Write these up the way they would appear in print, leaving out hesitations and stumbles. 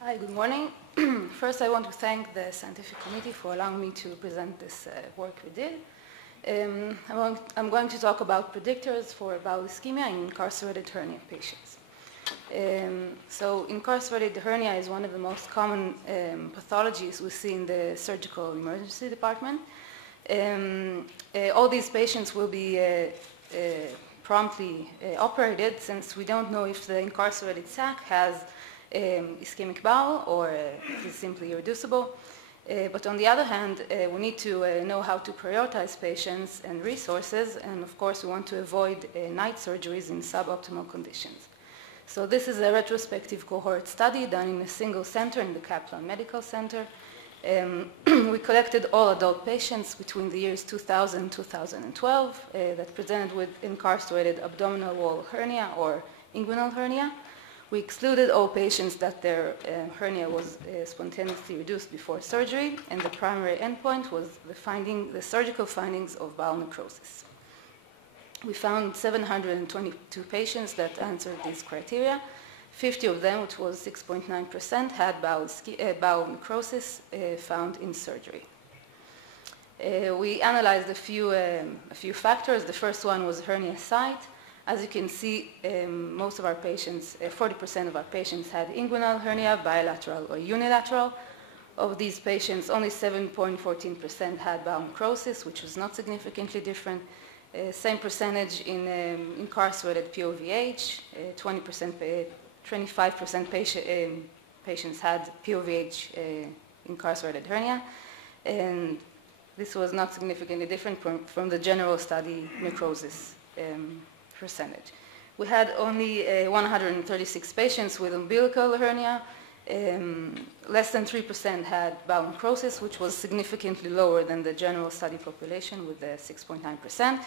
Hi, good morning. First, I want to thank the scientific committee for allowing me to present this work we did. I'm going to talk about predictors for bowel ischemia in incarcerated hernia patients. So incarcerated hernia is one of the most common pathologies we see in the surgical emergency department. All these patients will be promptly operated, since we don't know if the incarcerated sac has ischemic bowel or is simply irreducible. But on the other hand, we need to know how to prioritize patients and resources, and of course we want to avoid night surgeries in suboptimal conditions. So this is a retrospective cohort study done in a single center in the Kaplan Medical Center. We collected all adult patients between the years 2000 and 2012 that presented with incarcerated abdominal wall hernia or inguinal hernia. We excluded all patients that their hernia was spontaneously reduced before surgery, and the primary endpoint was the surgical findings of bowel necrosis. We found 722 patients that answered these criteria. 50 of them, which was 6.9%, had bowel necrosis found in surgery. We analyzed a few factors. The first one was hernia site. As you can see, most of our patients, 40% of our patients had inguinal hernia, bilateral or unilateral. Of these patients, only 7.14% had bowel necrosis, which was not significantly different. Same percentage in incarcerated POVH, 25% patients had POVH incarcerated hernia, and this was not significantly different from the general study necrosis percentage. We had only 136 patients with umbilical hernia. Less than 3% had bowel necrosis, which was significantly lower than the general study population with 6.9%.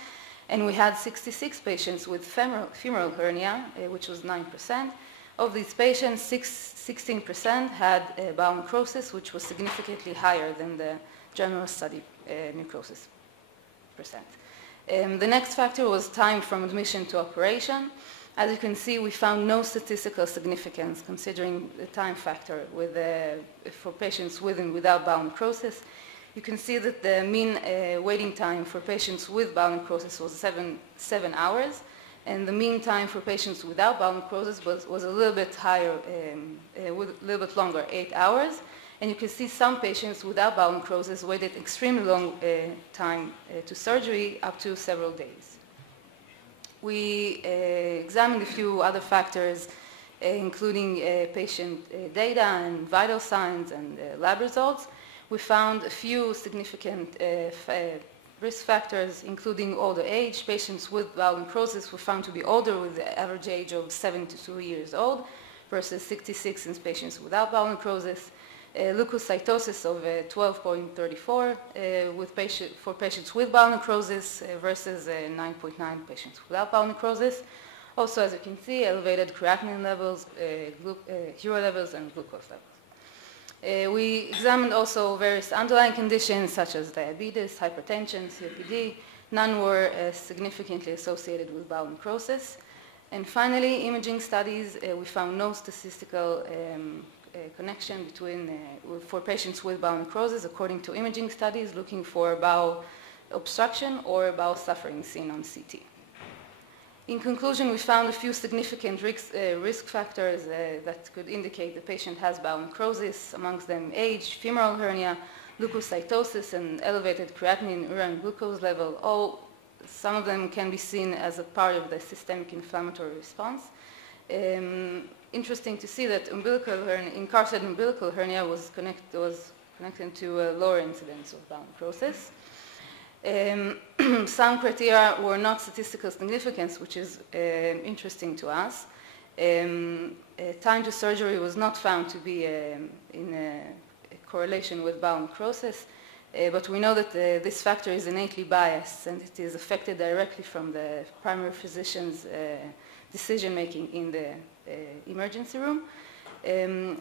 And we had 66 patients with femoral hernia, which was 9%. Of these patients, 16% had bowel necrosis, which was significantly higher than the general study necrosis percent. The next factor was time from admission to operation. As you can see, we found no statistical significance considering the time factor for patients with and without bowel necrosis. You can see that the mean waiting time for patients with bowel necrosis was 7 hours, and the mean time for patients without bowel necrosis was a little bit higher, a little bit longer, 8 hours. And you can see some patients without bowel necrosis waited extremely long time to surgery, up to several days. We examined a few other factors, including patient data and vital signs and lab results. We found a few significant risk factors, including older age. Patients with bowel necrosis were found to be older, with the average age of 72 years old versus 66 in patients without bowel necrosis. Leukocytosis of 12.34 for patients with bowel necrosis versus 9.9 patients without bowel necrosis. Also, as you can see, elevated creatinine levels, urine levels, and glucose levels. We examined also various underlying conditions such as diabetes, hypertension, COPD. None were significantly associated with bowel necrosis. And finally, imaging studies, we found no statistical connection for patients with bowel necrosis according to imaging studies looking for bowel obstruction or bowel suffering seen on CT. In conclusion, we found a few significant risk factors that could indicate the patient has bowel necrosis, amongst them age, femoral hernia, leukocytosis, and elevated creatinine, urine glucose level. Some of them can be seen as a part of the systemic inflammatory response. Interesting to see that incarcerated umbilical hernia was connected to a lower incidence of bowel necrosis. Some criteria were not statistical significance, which is interesting to us. Time to surgery was not found to be in a correlation with bowel necrosis, but we know that this factor is innately biased, and it is affected directly from the primary physician's decision-making in the emergency room.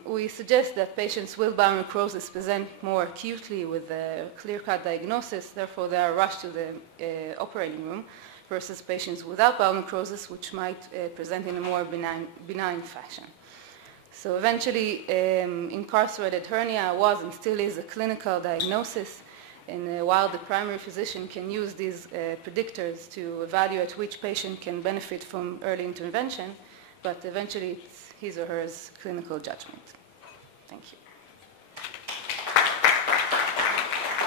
We suggest that patients with bowel necrosis present more acutely with a clear-cut diagnosis, therefore they are rushed to the operating room, versus patients without bowel necrosis, which might present in a more benign fashion. So eventually, incarcerated hernia was and still is a clinical diagnosis, and while the primary physician can use these predictors to evaluate which patient can benefit from early intervention, but eventually it's his or her clinical judgment. Thank you.